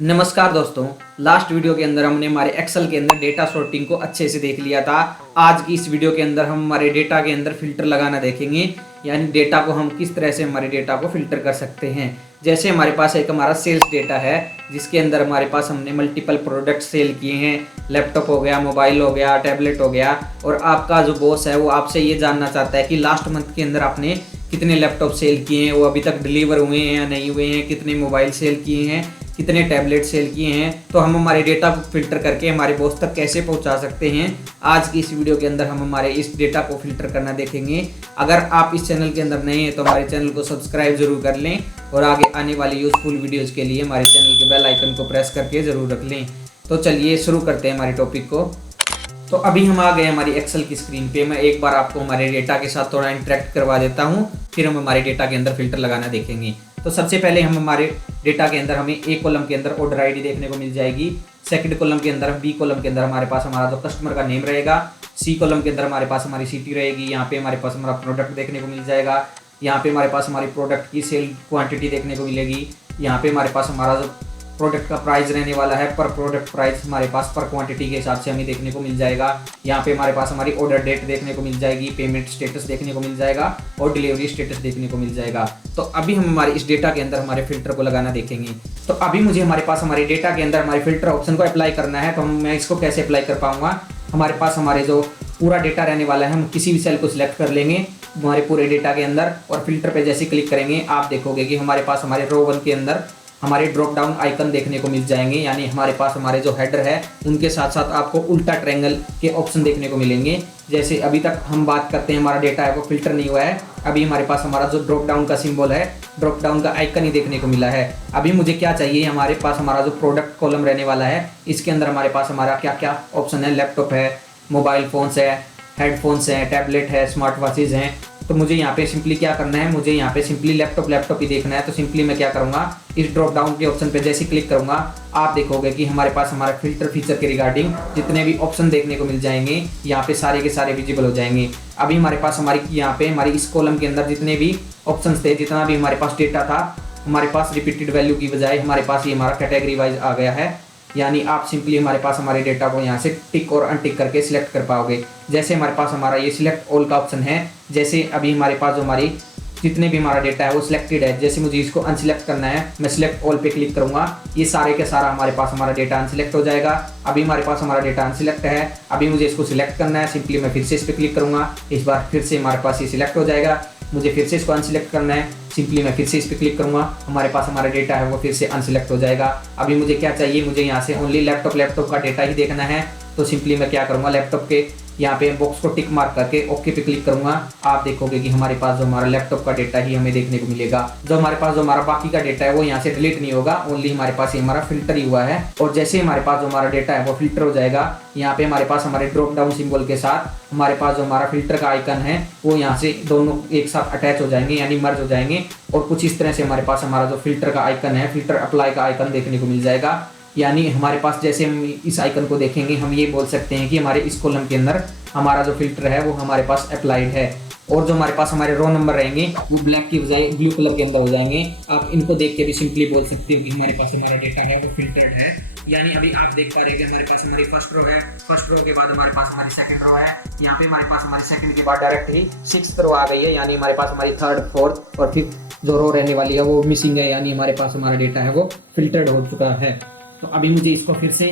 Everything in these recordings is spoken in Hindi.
नमस्कार दोस्तों। लास्ट वीडियो के अंदर हमने हमारे एक्सेल के अंदर डेटा सॉर्टिंग को अच्छे से देख लिया था। आज की इस वीडियो के अंदर हम हमारे डेटा के अंदर फिल्टर लगाना देखेंगे, यानी डेटा को हम किस तरह से हमारे डेटा को फिल्टर कर सकते हैं। जैसे हमारे पास एक हमारा सेल्स डेटा है जिसके अंदर हमारे पास हमने मल्टीपल प्रोडक्ट सेल किए हैं। लैपटॉप हो गया, मोबाइल हो गया, टैबलेट हो गया, और आपका जो बॉस है वो आपसे ये जानना चाहता है कि लास्ट मंथ के अंदर आपने कितने लैपटॉप सेल किए हैं, वो अभी तक डिलीवर हुए हैं या नहीं हुए हैं, कितने मोबाइल सेल किए हैं, कितने टैबलेट सेल किए हैं। तो हम हमारे डेटा को फिल्टर करके हमारे बॉस तक कैसे पहुंचा सकते हैं, आज की इस वीडियो के अंदर हम हमारे इस डेटा को फिल्टर करना देखेंगे। अगर आप इस चैनल के अंदर नए हैं तो हमारे चैनल को सब्सक्राइब जरूर कर लें और आगे आने वाली यूजफुल वीडियोज़ के लिए हमारे चैनल के बेल आइकन को प्रेस करके ज़रूर रख लें। तो चलिए शुरू करते हैं हमारे टॉपिक को। तो अभी हम आ गए हमारी एक्सेल की स्क्रीन पे। मैं एक बार आपको हमारे डेटा के साथ थोड़ा इंटरेक्ट करवा देता हूँ, फिर हम हमारे डेटा के अंदर फिल्टर लगाना देखेंगे। तो सबसे पहले हम हमारे डेटा के अंदर हमें ए कॉलम के अंदर ऑर्डर आईडी देखने को मिल जाएगी। सेकंड कॉलम के अंदर, बी कॉलम के अंदर हमारे पास हमारा जो कस्टमर का नेम रहेगा। सी कॉलम के अंदर हमारे पास हमारी सिटी रहेगी। यहाँ पे हमारे पास हमारा प्रोडक्ट देखने को मिल जाएगा। यहाँ पे हमारे पास हमारी प्रोडक्ट की सेल क्वांटिटी देखने को मिलेगी। यहाँ पे हमारे पास हमारा जो प्रोडक्ट का प्राइस रहने वाला है, पर प्रोडक्ट प्राइस हमारे पास पर क्वांटिटी के हिसाब से हमें देखने को मिल जाएगा। यहाँ पे हमारे पास हमारी ऑर्डर डेट देखने को मिल जाएगी, पेमेंट स्टेटस देखने को मिल जाएगा और डिलीवरी स्टेटस देखने को मिल जाएगा। तो अभी हम हमारे इस डेटा के अंदर हमारे फिल्टर को लगाना देखेंगे। तो अभी मुझे हमारे पास हमारे डेटा के अंदर हमारे फिल्टर ऑप्शन को अप्लाई करना है। तो मैं इसको कैसे अप्लाई कर पाऊंगा। हमारे पास हमारे जो पूरा डेटा रहने वाला है, हम किसी भी सेल को सिलेक्ट कर लेंगे हमारे पूरे डेटा के अंदर और फिल्टर पे जैसे क्लिक करेंगे आप देखोगे कि हमारे पास हमारे रो 1 के अंदर हमारे ड्रॉप डाउन आइकन देखने को मिल जाएंगे। यानी हमारे पास हमारे जो हेडर है उनके साथ साथ आपको उल्टा ट्रायंगल के ऑप्शन देखने को मिलेंगे। जैसे अभी तक हम बात करते हैं, हमारा डेटा है वो फिल्टर नहीं हुआ है। अभी हमारे पास हमारा जो ड्रॉप डाउन का सिंबल है, ड्रॉप डाउन का आइकन ही देखने को मिला है। अभी मुझे क्या चाहिए, हमारे पास हमारा जो प्रोडक्ट कॉलम रहने वाला है इसके अंदर हमारे पास हमारा क्या क्या ऑप्शन है। लैपटॉप है, मोबाइल फ़ोन्स है, हेडफोन्स हैं, टैबलेट है, स्मार्ट वॉचेज़ हैं। तो मुझे यहाँ पे सिंपली क्या करना है, मुझे यहाँ पे सिंपली लैपटॉप ही देखना है। तो सिंपली मैं क्या करूँगा, इस ड्रॉप डाउन के ऑप्शन पे जैसे क्लिक करूँगा आप देखोगे कि हमारे पास हमारा फिल्टर फीचर के रिगार्डिंग जितने भी ऑप्शन देखने को मिल जाएंगे यहाँ पे सारे के सारे विजिबल हो जाएंगे। अभी हमारे पास हमारी यहाँ पे हमारी इस कॉलम के अंदर जितने भी ऑप्शन थे, जितना भी हमारे पास डेटा था, हमारे पास रिपीटेड वैल्यू की बजाय हमारे पास ये हमारा कैटेगरी वाइज आ गया है। यानी आप सिंपली हमारे पास हमारे डेटा को यहाँ से टिक और अनटिक करके सिलेक्ट कर पाओगे। जैसे हमारे पास हमारा ये सिलेक्ट ऑल का ऑप्शन है, जैसे अभी हमारे पास जो हमारी जितने भी हमारा डेटा है वो सिलेक्टेड है, जैसे मुझे इसको अनसिलेक्ट करना है मैं सिलेक्ट ऑल पे क्लिक करूंगा, ये सारे के सारा हमारे पास हमारा डेटा अनसिलेक्ट हो जाएगा। अभी हमारे पास हमारा डेटा अनसिलेक्ट है, अभी मुझे इसको सिलेक्ट करना है, सिंपली मैं फिर से इस पर क्लिक करूंगा, इस बार फिर से हमारे पास ये सिलेक्ट हो जाएगा। मुझे फिर से इसको अनसिलेक्ट करना है, सिंपली मैं फिर से इस पर क्लिक करूंगा, हमारे पास हमारा डेटा है वो फिर से अनसिलेक्ट हो जाएगा। अभी मुझे क्या चाहिए, मुझे यहाँ से ओनली लैपटॉप का डेटा ही देखना है। तो सिंपली मैं क्या करूँगा, लैपटॉप के यहाँ पे बॉक्स को टिक मार्क करके ओके पे क्लिक करूंगा। आप देखोगे कि हमारे पास जो हमारा लैपटॉप का डेटा ही हमें देखने को मिलेगा। जो हमारे पास जो हमारा बाकी का डेटा है वो यहाँ से डिलीट नहीं होगा, ओनली हमारे पास ये हमारा फिल्टर ही हुआ है। और जैसे हमारे पास जो हमारा डेटा है वो फिल्टर हो जाएगा, यहाँ पे हमारे पास हमारे ड्रॉप डाउन सिंबल के साथ हमारे पास जो हमारा फिल्टर का आइकन है वो यहाँ से दोनों एक साथ अटैच हो जाएंगे, यानी मर्ज हो जाएंगे। और कुछ इस तरह से हमारे पास हमारा जो फिल्टर का आइकन है, फिल्टर अप्लाई का आइकन देखने को मिल जाएगा। यानी हमारे पास जैसे हम इस आइकन को देखेंगे हम ये बोल सकते हैं कि हमारे इस कॉलम के अंदर हमारा जो फिल्टर है वो हमारे पास अप्लाइड है। और जो हमारे पास हमारे रो नंबर रहेंगे वो ब्लैक की बजाय ब्लू कलर के अंदर हो जाएंगे। आप इनको देख के भी सिंपली बोल सकते हो कि हमारे पास हमारा डेटा है वो फिल्टर्ड है। यानी अभी आप देख पा रहे हैं कि हमारे पास हमारी फर्स्ट रो है, फर्स्ट रो के बाद हमारे पास हमारी सेकंड रो है, यहाँ पे हमारे पास हमारी सेकंड के बाद डायरेक्ट ही सिक्स्थ रो आ गई है। यानी हमारे पास हमारी थर्ड, फोर्थ और फिफ्थ जो रो रहने वाली है वो मिसिंग है, यानी हमारे पास हमारा डेटा है वो फिल्टर्ड हो चुका है। तो अभी मुझे इसको फिर से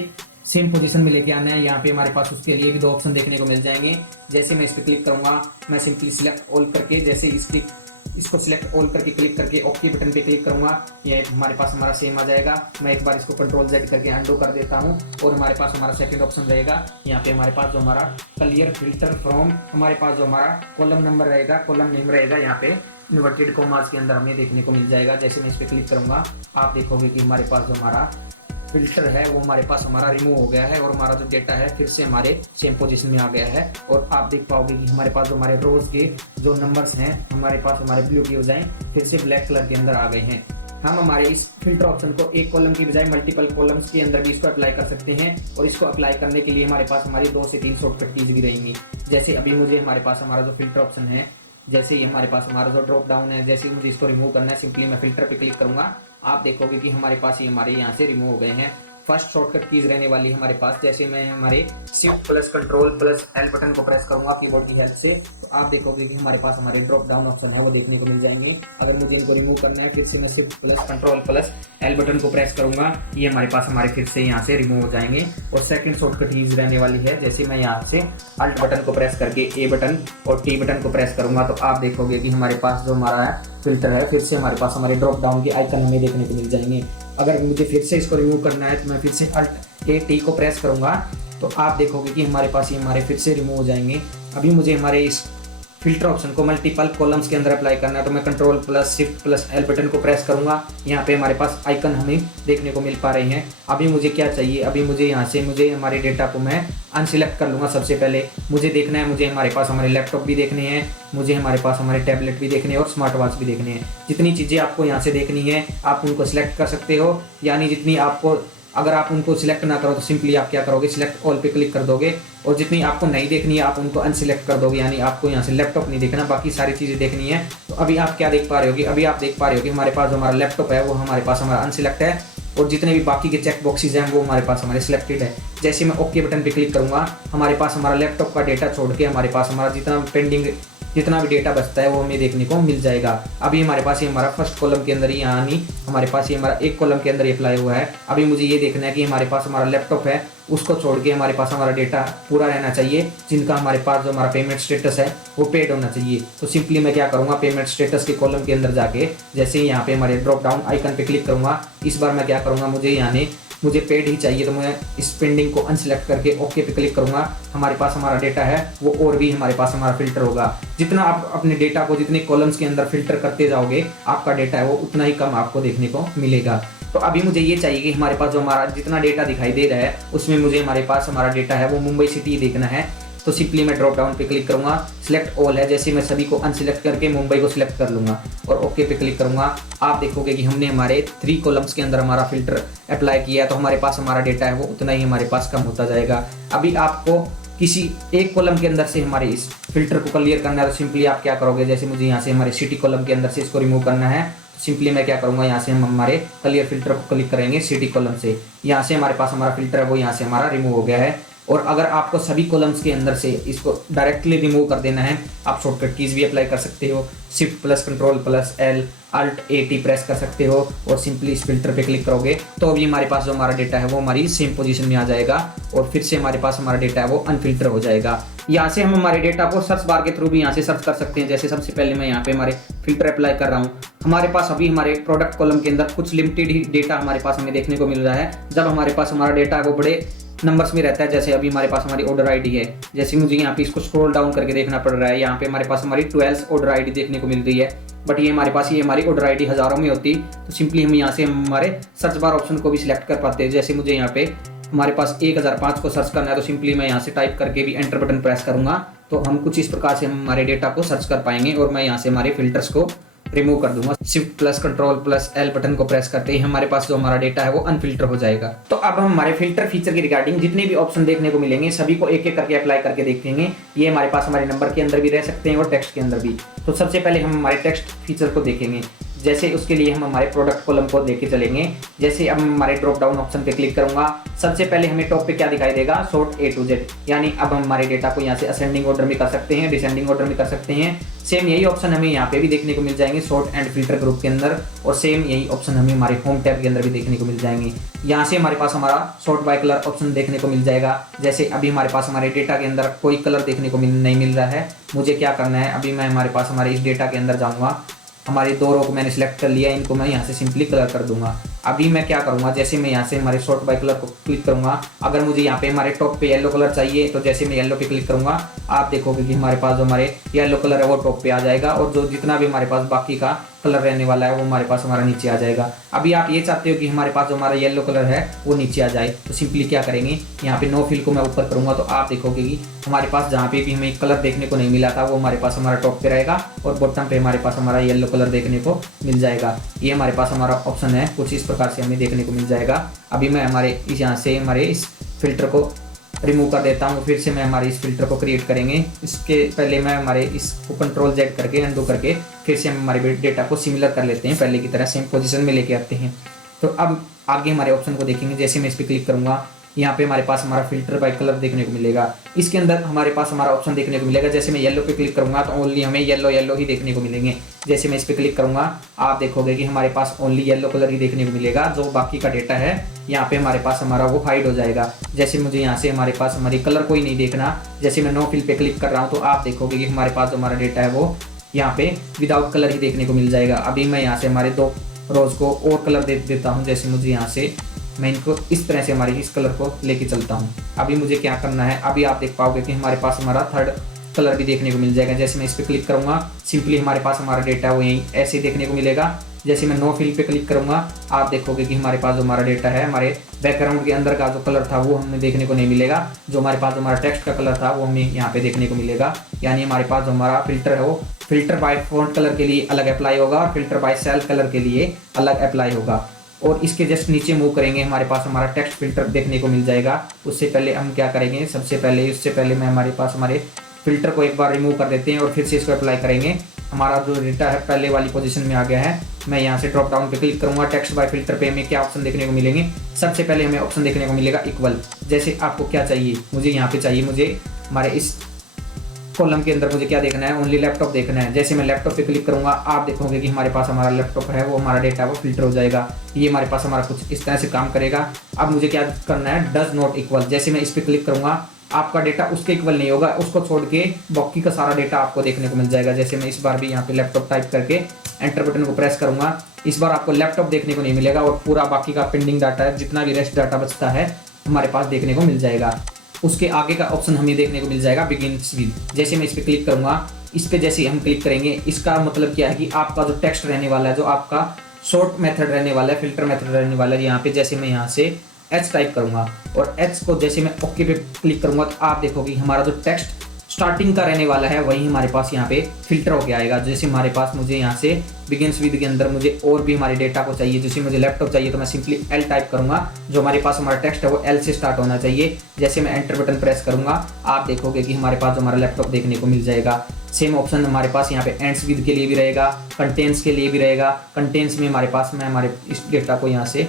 सेम पोजीशन में लेके आना है। यहाँ पे हमारे पास उसके लिए भी दो ऑप्शन देखने को मिल जाएंगे। जैसे मैं इस पर क्लिक करूँगा, मैं सिंपली सिलेक्ट ऑल करके जैसे इसको सिलेक्ट ऑल करके क्लिक करके ओके बटन पे क्लिक करूँगा, ये हमारे पास हमारा सेम आ जाएगा। मैं एक बार इसको कंट्रोल Z करके अंडू कर देता हूँ और हमारे पास हमारा सेकंड ऑप्शन रहेगा। यहाँ पे हमारे पास जो हमारा क्लियर फिल्टर फ्रॉम, हमारे पास जो हमारा कॉलम नंबर रहेगा, कॉलम नेम रहेगा, यहाँ पे इन्वर्टेड कॉमास के अंदर हमें देखने को मिल जाएगा। जैसे मैं इस पर क्लिक करूँगा आप देखोगे कि हमारे पास जो हमारा फिल्टर है वो हमारे पास हमारा रिमूव हो गया है और हमारा जो डेटा है फिर से हमारे सेम पोजीशन में आ गया है। और आप देख पाओगे कि हमारे पास जो हमारे रोज के जो नंबर्स हैं हमारे पास हमारे ब्लू के बजाय फिर से ब्लैक कलर के अंदर आ गए हैं। हम हमारे इस फिल्टर ऑप्शन को एक कॉलम की बजाय मल्टीपल कॉलम्स के अंदर भी इसको अप्लाई कर सकते हैं। और इसको अप्लाई करने के लिए हमारे पास हमारी 2 से 3 शॉर्टकट कीज भी रहेंगी। जैसे अभी मुझे हमारे पास हमारा जो फिल्टर ऑप्शन है, जैसे ही हमारे पास हमारा जो ड्रॉप डाउन है, जैसे मुझे इसको रिमूव करना है, सिंपली मैं फिल्टर पे क्लिक करूंगा। आप देखोगे कि हमारे पास ये हमारे यहाँ से रिमूव हो गए हैं। फर्स्ट शॉर्टकट कीज रहने वाली है हमारे पास। जैसे मैं हमारे shift plus control plus L button को प्रेस करूंगा कीबोर्ड की हेल्प से, तो आप देखोगे कि हमारे पास हमारे ड्रॉप डाउन ऑप्शन है वो देखने को मिल जाएंगे। अगर मुझे इनको रिमूव करना है, फिर से मैं shift plus control plus L button को प्रेस करूंगा, ये हमारे पास हमारे फिर से यहाँ से रिमूव हो जाएंगे। और सेकंड शॉर्टकट कीज रहने वाली है। जैसे मैं यहाँ से अल्ट बटन को प्रेस करके ए बटन और टी बटन को प्रेस करूंगा, तो आप देखोगे कि हमारे पास जो हमारा फिल्टर है, फिर से हमारे पास हमारे ड्रॉप डाउन के आइकन हमें देखने को मिल जाएंगे। अगर मुझे फिर से इसको रिमूव करना है, तो मैं फिर से अल्ट ए टी को प्रेस करूंगा, तो आप देखोगे कि हमारे पास ये हमारे फिर से रिमूव हो जाएंगे। अभी मुझे हमारे इस फिल्टर ऑप्शन को मल्टीपल कॉलम्स के अंदर अप्लाई करना है, तो मैं control plus shift plus L button को प्रेस करूंगा। यहाँ पे हमारे पास आइकन हमें देखने को मिल पा रहे हैं। अभी मुझे क्या चाहिए, अभी मुझे यहाँ से मुझे हमारे डेटा को मैं अनसिलेक्ट कर लूँगा। सबसे पहले मुझे देखना है, मुझे हमारे पास हमारे लैपटॉप भी देखने हैं, मुझे हमारे पास हमारे टैबलेट भी देखने हैं और स्मार्ट वॉच भी देखने हैं। जितनी चीज़ें आपको यहाँ से देखनी है आप उनको सिलेक्ट कर सकते हो, यानी जितनी आपको, अगर आप उनको सिलेक्ट ना करो तो सिंपली आप क्या करोगे, सिलेक्ट ऑल पे क्लिक कर दोगे, और जितनी आपको नहीं देखनी है आप उनको अनसिलेक्ट कर दोगे, यानी आपको यहाँ से लैपटॉप नहीं देखना, बाकी सारी चीज़ें देखनी है। तो अभी आप क्या देख पा रहे होगे, अभी आप देख पा रहे हो कि हमारे पास जो हमारा लैपटॉप है वो हमारे पास हमारा अनसिलेक्ट है, और जितने भी बाकी के चेक बॉक्सेज हैं वो हमारे पास हमारे सिलेक्टेड है। जैसे मैं ओके बटन पे क्लिक करूंगा, हमारे पास हमारा लैपटॉप का डेटा छोड़ के हमारे पास हमारा जितना पेंडिंग जितना भी डेटा बचता है वो हमें देखने को मिल जाएगा। अभी हमारे पास ये हमारा फर्स्ट कॉलम के अंदर ही, यानी हमारे पास ये हमारा एक कॉलम के अंदर अप्लाई हुआ है। अभी मुझे ये देखना है कि हमारे पास हमारा लैपटॉप है, उसको छोड़ के हमारे पास हमारा डेटा पूरा रहना चाहिए, जिनका हमारे पास जो हमारा पेमेंट स्टेटस है वो पेड होना चाहिए। तो सिंपली मैं क्या करूँगा, पेमेंट स्टेटस के कॉलम के अंदर जाके जैसे यहाँ पे हमारे ड्रॉप डाउन आइकन पे क्लिक करूँगा, इस बार मैं क्या करूँगा, मुझे पेड ही चाहिए, तो मैं इस पेंडिंग को अनसिलेक्ट करके ओके पे क्लिक करूंगा। हमारे पास हमारा डेटा है वो और भी हमारे पास हमारा फिल्टर होगा। जितना आप अपने डेटा को जितने कॉलम्स के अंदर फिल्टर करते जाओगे, आपका डेटा है वो उतना ही कम आपको देखने को मिलेगा। तो अभी मुझे ये चाहिए कि हमारे पास जो हमारा जितना डेटा दिखाई दे रहा है उसमें मुझे हमारे पास हमारा डेटा है वो मुंबई सिटी देखना है। तो सिंपली मैं ड्रॉप डाउन पे क्लिक करूंगा, सिलेक्ट ऑल है, जैसे मैं सभी को अनसिलेक्ट करके मुंबई को सिलेक्ट कर लूंगा और ओके पे क्लिक करूंगा। आप देखोगे कि हमने हमारे 3 कॉलम्स के अंदर हमारा फिल्टर अप्लाई किया है, तो हमारे पास हमारा डेटा है वो उतना ही हमारे पास कम होता जाएगा। अभी आपको किसी एक कॉलम के अंदर से हमारे इस फिल्टर को क्लियर करना है, तो सिंपली आप क्या करोगे, जैसे मुझे यहाँ से हमारे सिटी कॉलम के अंदर से इसको रिमूव करना है, तो सिंपली मैं क्या करूँगा, यहाँ से हम हमारे क्लियर फिल्टर को क्लिक करेंगे सिटी कॉलम से। यहाँ से हमारे पास हमारा फिल्टर है वो यहाँ से हमारा रिमूव हो गया है। और अगर आपको सभी कॉलम्स के अंदर से इसको डायरेक्टली रिमूव कर देना है, आप शॉर्टकट कीज भी अप्लाई कर सकते हो, shift plus control plus L alt A T press कर सकते हो और सिंपली इस फिल्टर पे क्लिक करोगे तो अभी हमारे पास जो हमारा डेटा है वो हमारी सेम पोजीशन में आ जाएगा और फिर से हमारे पास हमारा डेटा है वो अनफिल्टर हो जाएगा। यहाँ से हम हमारे डेटा को सर्च बार के थ्रू भी यहाँ से सर्च कर सकते हैं। जैसे सबसे पहले मैं यहाँ पे हमारे फिल्टर अप्लाई कर रहा हूँ, हमारे पास अभी हमारे प्रोडक्ट कॉलम के अंदर कुछ लिमिटेड ही डेटा हमारे पास हमें देखने को मिल रहा है। जब हमारे पास हमारा डेटा वो बड़े नंबर्स में रहता है, जैसे अभी हमारे पास हमारी ऑर्डर आईडी है, जैसे मुझे यहाँ पे इसको स्क्रॉल डाउन करके देखना पड़ रहा है, यहाँ पे हमारे पास हमारी 12 ऑर्डर आईडी देखने को मिल रही है, बट ये हमारे पास ये हमारी ऑर्डर आईडी हज़ारों में होती, तो सिंपली हम यहाँ से हमारे सर्च बार ऑप्शन को भी सिलेक्ट कर पाते हैं। जैसे मुझे यहाँ पे हमारे पास 1005 को सर्च करना है, तो सिंपली मैं यहाँ से टाइप करके भी एंटर बटन प्रेस करूँगा, तो हम कुछ इस प्रकार से हम हमारे डेटा को सर्च कर पाएंगे। और मैं यहाँ से हमारे फिल्टर्स को रिमूव कर दूंगा, shift plus control plus L button को प्रेस करते ही हमारे पास जो हमारा डेटा है वो अनफिल्टर हो जाएगा। तो अब हम हमारे फिल्टर फीचर के रिगार्डिंग जितने भी ऑप्शन देखने को मिलेंगे सभी को एक एक करके अप्लाई करके देखेंगे। ये हमारे पास हमारे नंबर के अंदर भी रह सकते हैं और टेक्स्ट के अंदर भी। तो सबसे पहले हम हमारे टेक्स्ट फीचर को देखेंगे। जैसे उसके लिए हम हमारे प्रोडक्ट कॉलम को लेके चलेंगे। जैसे अब हमारे ड्रॉप डाउन ऑप्शन पे क्लिक करूंगा, सबसे पहले हमें टॉप पे क्या दिखाई देगा, सॉर्ट ए टू जेड, यानी अब हम हमारे डेटा को यहाँ से असेंडिंग ऑर्डर में कर सकते हैं, डिसेंडिंग ऑर्डर में कर सकते हैं। सेम यही ऑप्शन हमें यहाँ पे भी देखने को मिल जाएंगे सॉर्ट एंड फिल्टर ग्रुप के अंदर, और सेम यही ऑप्शन हमें हमारे होम टैब के अंदर भी देखने को मिल जाएंगे। यहाँ से हमारे पास हमारा सॉर्ट बाय कलर ऑप्शन देखने को मिल जाएगा। जैसे अभी हमारे पास हमारे डेटा के अंदर कोई कलर देखने को नहीं मिल रहा है, मुझे क्या करना है, अभी मैं हमारे पास हमारे इस डेटा के अंदर जाऊँगा, हमारी 2 रो को मैंने सिलेक्ट कर लिया, इनको मैं यहाँ से सिंपली कलर कर दूंगा। अभी मैं क्या करूँगा, जैसे मैं यहाँ से हमारे सॉर्ट बाय कलर को क्लिक करूँगा, अगर मुझे यहाँ पे हमारे टॉप पे येलो कलर चाहिए तो जैसे मैं येलो पे क्लिक करूँगा आप देखोगे कि हमारे पास जो हमारे येलो कलर है वो टॉप पे आ जाएगा और जो जितना भी हमारे पास बाकी का कलर रहने वाला है वो हमारे पास हमारा नीचे आ जाएगा। अभी आप ये चाहते हो कि हमारे पास जो हमारा येलो कलर है वो नीचे आ जाए, तो सिंपली क्या करेंगे, यहाँ पे नो फिल को मैं ऊपर करूँगा, तो आप देखोगे कि हमारे पास जहाँ पे भी हमें कलर देखने को नहीं मिला था वो हमारे पास हमारा टॉप पे रहेगा और बॉटम पे हमारे पास हमारा येलो कलर देखने को मिल जाएगा। ये हमारे पास हमारा ऑप्शन है, कुछ इस प्रकार से हमें देखने को मिल जाएगा। अभी मैं हमारे यहाँ से हमारे इस फिल्टर को रिमूव कर देता हूँ। फिर से मैं हमारे इस फिल्टर को क्रिएट करेंगे। इसके पहले मैं हमारे इसको कंट्रोल जेड करके अंडू करके फिर से हम हमारे डेटा को सिमिलर कर लेते हैं, पहले की तरह सेम पोजीशन में लेके आते हैं। तो अब आगे हमारे ऑप्शन को देखेंगे। जैसे मैं इस पर क्लिक करूँगा, यहाँ पे हमारे पास हमारा फिल्टर बाय कलर देखने को मिलेगा। इसके अंदर हमारे पास हमारा ऑप्शन देखने को मिलेगा। जैसे मैं येलो पे क्लिक करूँगा तो ओनली हमें येलो ही देखने को मिलेंगे। जैसे मैं इस पर क्लिक करूँगा, आप देखोगे कि हमारे पास ओनली येलो कलर ही देखने को मिलेगा। जो बाकी का डेटा है यहाँ पे हमारे पास हमारा वो हाइड हो जाएगा। जैसे मुझे यहाँ से हमारे पास हमारी कलर को ही नहीं देखना, जैसे मैं नो फिल पे क्लिक कर रहा हूँ तो आप देखोगे कि हमारे पास जो हमारा डेटा है वो यहाँ पे विदाउट कलर ही देखने को मिल जाएगा। अभी मैं यहाँ से हमारे 2 रोज को और कलर दे देता हूँ। जैसे मुझे यहाँ से मैं इनको इस तरह से हमारे इस कलर को लेके चलता हूँ। अभी मुझे क्या करना है, अभी आप देख पाओगे कि हमारे पास हमारा 3rd कलर भी देखने को मिल जाएगा। जैसे मैं इस पर क्लिक करूँगा, सिंपली हमारे पास हमारा डेटा वो यहीं ऐसे देखने को मिलेगा। जैसे मैं नो फिल पे क्लिक करूँगा, आप देखोगे कि हमारे पास जो हमारा डेटा है, हमारे बैकग्राउंड के अंदर का जो कलर था वो हमें देखने को नहीं मिलेगा। जो हमारे पास हमारा टेक्स्ट का कलर था वो हमें यहाँ पे देखने को मिलेगा। यानी हमारे पास जो हमारा फिल्टर है वो फिल्टर बाय फॉन्ट कलर के लिए अलग अप्लाई होगा और फिल्टर बाय सेल कलर के लिए अलग अप्लाई होगा। और इसके जस्ट नीचे मूव करेंगे, हमारे पास हमारा टेक्स्ट फिल्टर देखने को मिल जाएगा। उससे पहले हम क्या करेंगे, सबसे पहले उससे पहले मैं हमारे पास हमारे फिल्टर को एक बार रिमूव कर देते हैं और फिर से इसको अप्लाई करेंगे। हमारा जो डेटा है पहले वाली पोजीशन में आ गया है। मैं यहाँ से ड्रॉप डाउन पे क्लिक करूँगा, टेक्स्ट बाय फिल्टर पे हमें क्या ऑप्शन देखने को मिलेंगे। सबसे पहले हमें ऑप्शन देखने को मिलेगा इक्वल। जैसे आपको क्या चाहिए, मुझे यहाँ पे चाहिए, मुझे हमारे इस कॉलम के अंदर मुझे क्या देखना है, ओनली लैपटॉप देखना है। जैसे मैं लैपटॉप पे क्लिक करूंगा, आप देखोगे कि हमारे पास हमारा लैपटॉप है वो हमारा डेटा वो फिल्टर हो जाएगा। ये हमारे पास हमारा कुछ इस तरह से काम करेगा। अब मुझे क्या करना है, डज नॉट इक्वल। जैसे मैं इस पर क्लिक करूंगा, आपका डेटा उसके इक्वल नहीं होगा, उसको छोड़ के बाकी का सारा डेटा आपको देखने को मिल जाएगा। जैसे मैं इस बार भी यहाँ पे लैपटॉप टाइप करके एंटर बटन को प्रेस करूंगा, इस बार आपको लैपटॉप देखने को नहीं मिलेगा और पूरा बाकी का पेंडिंग डाटा है, जितना भी रेस्ट डाटा बचता है हमारे पास देखने को मिल जाएगा। उसके आगे का ऑप्शन हमें देखने को मिल जाएगा बिगिन्स विद। जैसे मैं इस पर क्लिक करूंगा, इस पर जैसे हम क्लिक करेंगे, इसका मतलब क्या है कि आपका जो टेक्स्ट रहने वाला है, जो आपका शॉर्ट मेथड रहने वाला है, फिल्टर मेथड रहने वाला है, यहाँ पे जैसे मैं यहाँ से एच टाइप करूंगा और एच को जैसे मैं ओके पे क्लिक करूंगा तो आप देखोगे हमारा जो टेक्स्ट स्टार्टिंग का रहने वाला है वही हमारे पास यहाँ पे फिल्टर होके आएगा। जैसे हमारे पास मुझे यहाँ से बिगिन्स विद के अंदर मुझे और भी हमारे डेटा को चाहिए, जैसे मुझे लैपटॉप चाहिए तो मैं सिंपली एल टाइप करूंगा। जो हमारे पास हमारा टेक्स्ट है वो एल से स्टार्ट होना चाहिए। जैसे मैं एंटर बटन प्रेस करूंगा, आप देखोगे कि हमारे पास जो हमारा लैपटॉप देखने को मिल जाएगा। सेम ऑप्शन हमारे पास यहाँ पे एंड्स विद के लिए भी रहेगा, कंटेंट्स के लिए भी रहेगा। कंटेंट्स में हमारे पास मैं हमारे इस डेटा को यहाँ से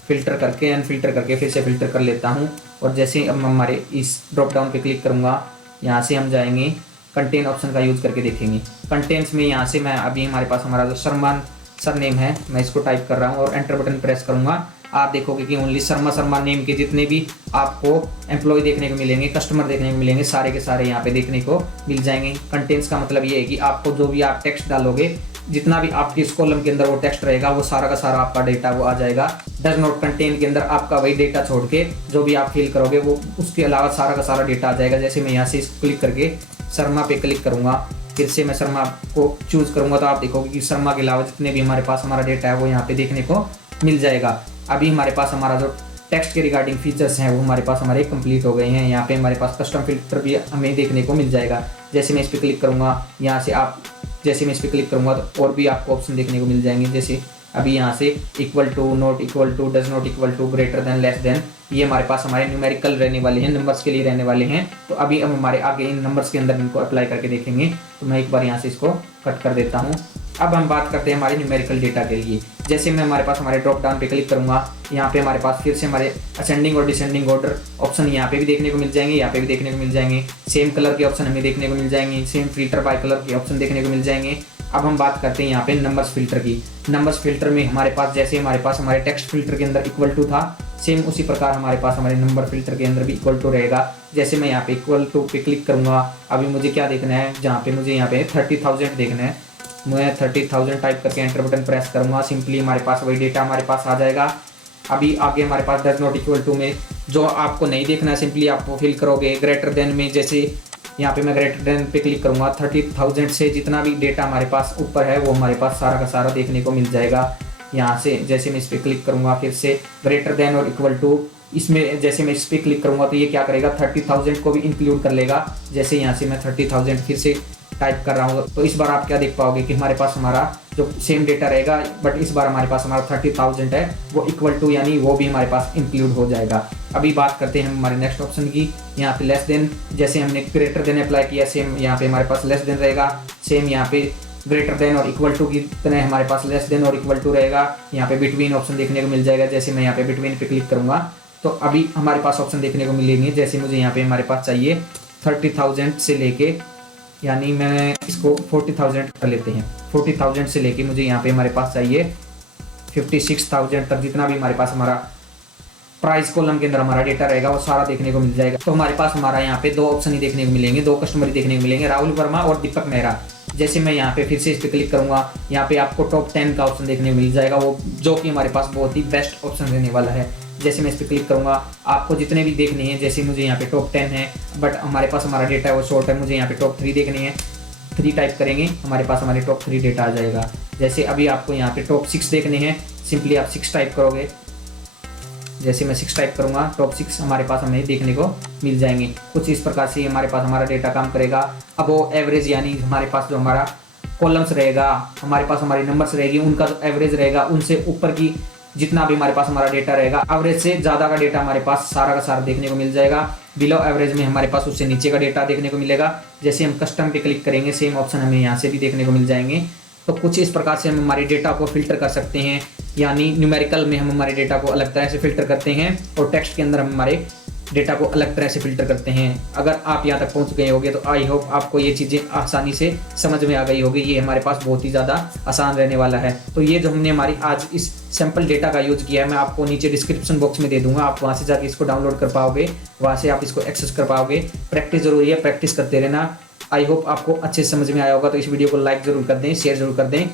फिल्टर करके अनफिल्टर करके फिर से फिल्टर कर लेता हूँ। और जैसे अब हमारे इस ड्रॉप डाउन पे क्लिक करूँगा, यहाँ से हम जाएंगे कंटेंट ऑप्शन का यूज़ करके देखेंगे। कंटेंट्स में यहाँ से मैं अभी हमारे पास हमारा जो शर्मा सरनेम है मैं इसको टाइप कर रहा हूँ और एंटर बटन प्रेस करूँगा। आप देखोगे कि ओनली शर्मा नेम के जितने भी आपको एम्प्लॉय देखने को मिलेंगे, कस्टमर देखने को मिलेंगे, सारे के सारे यहाँ पे देखने को मिल जाएंगे। कंटेंट्स का मतलब ये है कि आपको जो भी आप टेक्स्ट डालोगे, जितना भी आपके इस कॉलम के अंदर वो टेक्स्ट रहेगा वो सारा का सारा आपका डेटा वो आ जाएगा। डज नॉट कंटेन के अंदर आपका वही डेटा छोड़ के जो भी आप फिल करोगे वो उसके अलावा सारा का सारा डेटा आ जाएगा। जैसे मैं यहाँ से क्लिक करके शर्मा पे क्लिक करूँगा, फिर से मैं शर्मा को चूज़ करूँगा तो आप देखोगे कि शर्मा के अलावा जितने भी हमारे पास हमारा डेटा है वो यहाँ पे देखने को मिल जाएगा। अभी हमारे पास हमारा जो टेक्स्ट के रिगार्डिंग फीचर्स हैं वो हमारे पास हमारे कंप्लीट हो गए हैं। यहाँ पे हमारे पास कस्टम फिल्टर भी हमें देखने को मिल जाएगा। जैसे मैं इस पर क्लिक करूँगा, यहाँ से आप जैसे मैं इस पर क्लिक करूँगा तो और भी आपको ऑप्शन देखने को मिल जाएंगे। जैसे अभी यहाँ से equal to, not equal to, does not equal to, greater than, less than, ये हमारे पास हमारे न्यूमेरिकल रहने वाले हैं, नंबर्स के लिए रहने वाले हैं। तो अभी हम हमारे आगे इन नंबर्स के अंदर इनको अप्लाई करके देखेंगे। तो मैं एक बार यहाँ से इसको कट कर देता हूँ। अब हम बात करते हैं हमारे न्यूमेरिकल डेटा के लिए। जैसे मैं हमारे पास हमारे ड्रॉप डाउन पे क्लिक करूँगा, यहाँ पे हमारे पास फिर से हमारे असेंडिंग और डिसेंडिंग ऑर्डर ऑप्शन यहाँ पे भी देखने को मिल जाएंगे, यहाँ पे भी देखने को मिल जाएंगे। सेम कलर के ऑप्शन हमें देखने को मिल जाएंगे, सेम फिल्टर बाय कलर के ऑप्शन देखने को मिल जाएंगे। अब हम बात करते हैं यहाँ पे नंबर्स फिल्टर की। नंबर्स फिल्टर में हमारे पास जैसे हमारे पास हमारे टेक्स्ट फिल्टर के अंदर इक्वल टू था, सेम उसी प्रकार हमारे पास हमारे नंबर फिल्टर के अंदर भी इक्वल टू रहेगा। जैसे मैं यहाँ पे इक्वल टू पे क्लिक करूँगा, अभी मुझे क्या देखना है, जहाँ पे मुझे यहाँ पे 30,000 देखना है, मैं 30,000 टाइप करके एंटर बटन प्रेस करूँगा। सिंपली हमारे पास वही डेटा हमारे पास आ जाएगा। अभी आगे हमारे पास डज नॉट इक्वल टू में जो आपको नहीं देखना है सिंपली आप वो फिल करोगे। ग्रेटर देन में जैसे यहाँ पे मैं ग्रेटर देन पे क्लिक करूँगा, 30,000 से जितना भी डेटा हमारे पास ऊपर है वो हमारे पास सारा का सारा देखने को मिल जाएगा। यहाँ से जैसे मैं इस पर क्लिक करूँगा, फिर से ग्रेटर देन और इक्वल टू, इसमें जैसे मैं इस पर क्लिक करूँगा तो ये क्या करेगा, 30,000 को भी इंक्लूड कर लेगा। जैसे यहाँ से मैं 30,000 फिर से टाइप कर रहा हूँ, तो इस बार आप क्या देख पाओगे कि हमारे पास हमारा जो सेम डेटा रहेगा, बट इस बार हमारे पास हमारा 30,000 है वो इक्वल टू, यानी वो भी हमारे पास इंक्लूड हो जाएगा। अभी बात करते हैं हमारे नेक्स्ट ऑप्शन की। यहाँ पे लेस देन, जैसे हमने ग्रेटर देन अप्लाई किया, सेम यहाँ पे हमारे पास लेस देन रहेगा। सेम यहाँ पे ग्रेटर देन और इक्वल टू की तरह हमारे पास लेस देन और इक्वल टू रहेगा। यहाँ पे बिटवीन ऑप्शन देखने को मिल जाएगा। जैसे मैं यहाँ पे बिटवीन पे क्लिक करूंगा तो अभी हमारे पास ऑप्शन देखने को मिलेंगे। जैसे मुझे यहाँ पे हमारे पास चाहिए 30,000 से लेके, यानी मैं इसको 40,000 कर लेते हैं। 40,000 से लेके मुझे यहाँ पे हमारे पास चाहिए 56,000 तक, जितना भी हमारे पास हमारा प्राइस कॉलम के अंदर हमारा डेटा रहेगा वो सारा देखने को मिल जाएगा। तो हमारे पास हमारा यहाँ पे 2 ऑप्शन ही देखने को मिलेंगे, 2 कस्टमर ही देखने को मिलेंगे, राहुल वर्मा और दीपक मेहरा। जैसे मैं यहाँ पे फिर से इस पर क्लिक करूंगा, यहाँ पे आपको टॉप 10 का ऑप्शन देखने को मिल जाएगा, वो जो कि हमारे पास बहुत ही बेस्ट ऑप्शन रहने वाला है। जैसे मैं इस पर क्लिक करूंगा, आपको जितने भी देखने हैं, जैसे मुझे यहाँ पे टॉप 10 है, बट हमारे पास हमारा डेटा है वो शॉर्ट है, मुझे यहाँ पे टॉप 3 देखनी है। 3 टाइप करेंगे, हमारे पास हमारे टॉप 3 डेटा आ जाएगा। जैसे अभी आपको यहाँ पे टॉप 6 देखने हैं, सिंपली आप 6 टाइप करोगे। जैसे मैं 6 टाइप करूंगा, टॉप 6 हमारे पास हमें देखने को मिल जाएंगे। कुछ इस प्रकार से हमारे पास हमारा डेटा काम करेगा। अब वो एवरेज, यानी हमारे पास जो हमारा कॉलम्स रहेगा, हमारे पास हमारी नंबर्स रहेगी, उनका जो एवरेज रहेगा, उनसे ऊपर की जितना भी हमारे पास हमारा डेटा रहेगा, एवरेज से ज़्यादा का डेटा हमारे पास सारा का सारा देखने को मिल जाएगा। बिलो एवरेज में हमारे पास उससे नीचे का डेटा देखने को मिलेगा। जैसे हम कस्टम पे क्लिक करेंगे, सेम ऑप्शन हमें यहाँ से भी देखने को मिल जाएंगे। तो कुछ इस प्रकार से हम हमारे डेटा को फिल्टर कर सकते हैं, यानी न्यूमेरिकल में हम हमारे डेटा को अलग तरह से फिल्टर करते हैं और टेक्स्ट के अंदर हम हमारे डेटा को अलग तरह से फिल्टर करते हैं। अगर आप यहाँ तक पहुँच गए होंगे तो आई होप आपको ये चीज़ें आसानी से समझ में आ गई होगी। ये हमारे पास बहुत ही ज़्यादा आसान रहने वाला है। तो ये जो हमने हमारी आज इस सैम्पल डेटा का यूज़ किया है, मैं आपको नीचे डिस्क्रिप्शन बॉक्स में दे दूंगा, आप वहाँ से जाके इसको डाउनलोड कर पाओगे, वहाँ से आप इसको एक्सेस कर पाओगे। प्रैक्टिस जरूरी है, प्रैक्टिस करते रहना। आई होप आपको अच्छे से समझ में आया होगा। तो इस वीडियो को लाइक जरूर कर दें, शेयर जरूर कर दें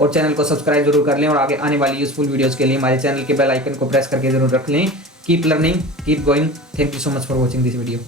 और चैनल को सब्सक्राइब जरूर कर लें, और आगे आने वाली यूजफुल वीडियोस के लिए हमारे चैनल के बेल आइकन को प्रेस करके जरूर रख लें। Keep learning, keep going. Thank you so much for watching this video.